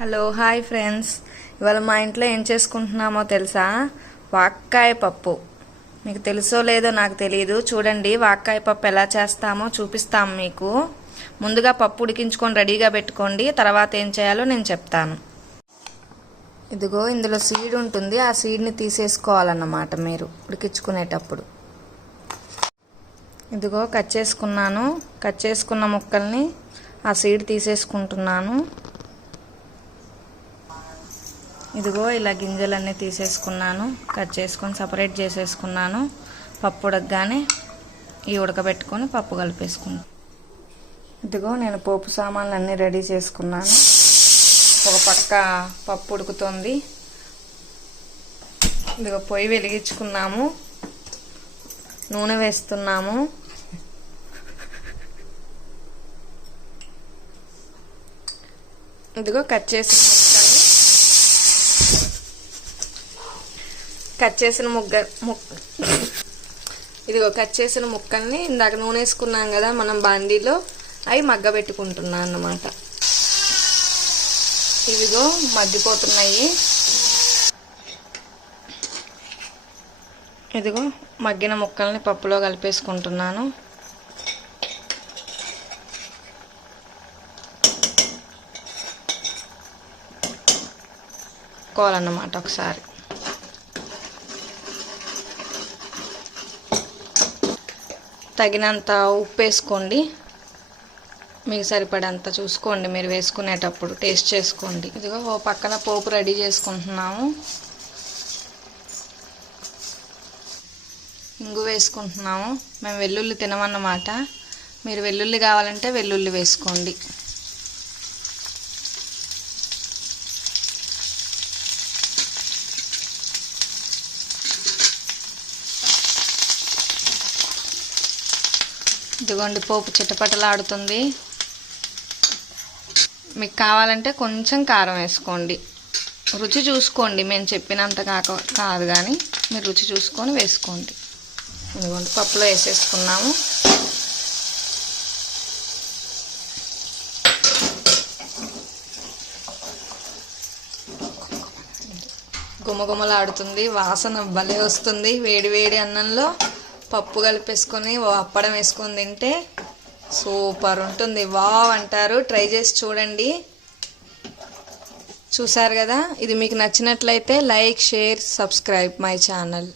Hello hi friends, ఇవాళ మా ఇంట్లో ఏం చేసుకుంటున్నామో తెలుసా? వాక్కాయ పప్పు. మీకు తెలుసో లేదో నాకు తెలియదు. చూడండి, వాక్కాయ పప్పు ఎలా చేస్తామో చూపిస్తాము మీకు. ముందుగా పప్పు ఉడికించుకొని రెడీగా పెట్టుకోండి, తర్వాత ఏం చేయాలో నేను చెప్తాను. ఇదిగో ఇందులో సీడ్ ఉంటుంది, ఆ సీడ్ని తీసేసుకోవాలన్నమాట మీరు ఉడికించుకునేటప్పుడు. ఇదిగో కట్ చేసుకున్న ముక్కల్ని ఆ సీడ్ తీసేసుకుంటున్నాను. ఇదిగో ఇలా గింజలన్నీ తీసేసుకున్నాను, కట్ చేసుకొని సపరేట్ చేసేసుకున్నాను. పప్పు ఉడకగానే ఈ ఉడకబెట్టుకొని పప్పు కలిపేసుకున్నాను. ఇదిగో నేను పోపు సామాన్లు అన్నీ రెడీ చేసుకున్నాను. ఒక పక్క పప్పు ఉడుకుతుంది. ఇదిగో పొయ్యి వెలిగించుకున్నాము, నూనె వేస్తున్నాము. ఇదిగో కట్ చేసిన ముక్కల్ని ఇందాక నూనె వేసుకున్నాం కదా మనం బాండీలో, అవి మగ్గబెట్టుకుంటున్నాను అన్నమాట. ఇదిగో మగ్గిపోతున్నాయి. ఇదిగో మగ్గిన ముక్కల్ని పప్పులో కలిపేసుకుంటున్నాను. కోవాలన్నమాట ఒకసారి. తగినంత ఉప్పు వేసుకోండి, మీకు సరిపడంత చూసుకోండి. మీరు వేసుకునేటప్పుడు టేస్ట్ చేసుకోండి. ఇదిగో ఓ పక్కన పోపు రెడీ చేసుకుంటున్నాము. ఇంగు వేసుకుంటున్నాము. మేము వెల్లుల్లి తినమన్నమాట, మీరు వెల్లుల్లి కావాలంటే వెల్లుల్లి వేసుకోండి. ఇదిగోండి పోపు చిటపటలాడుతుంది. మీకు కావాలంటే కొంచెం కారం వేసుకోండి, రుచి చూసుకోండి. మేము చెప్పినంత కాదు కానీ మీరు రుచి చూసుకొని వేసుకోండి. ఇదిగోండి పప్పులో వేసేసుకున్నాము. గుమగుమలాడుతుంది, వాసన భలే వస్తుంది. వేడి వేడి అన్నంలో పప్పు కలిపేసుకొని అప్పడం వేసుకొని తింటే సూపర్ ఉంటుంది. వావ్ అంటారు. ట్రై చేసి చూడండి. చూసారు కదా, ఇది మీకు నచ్చినట్లయితే like, share, subscribe my channel.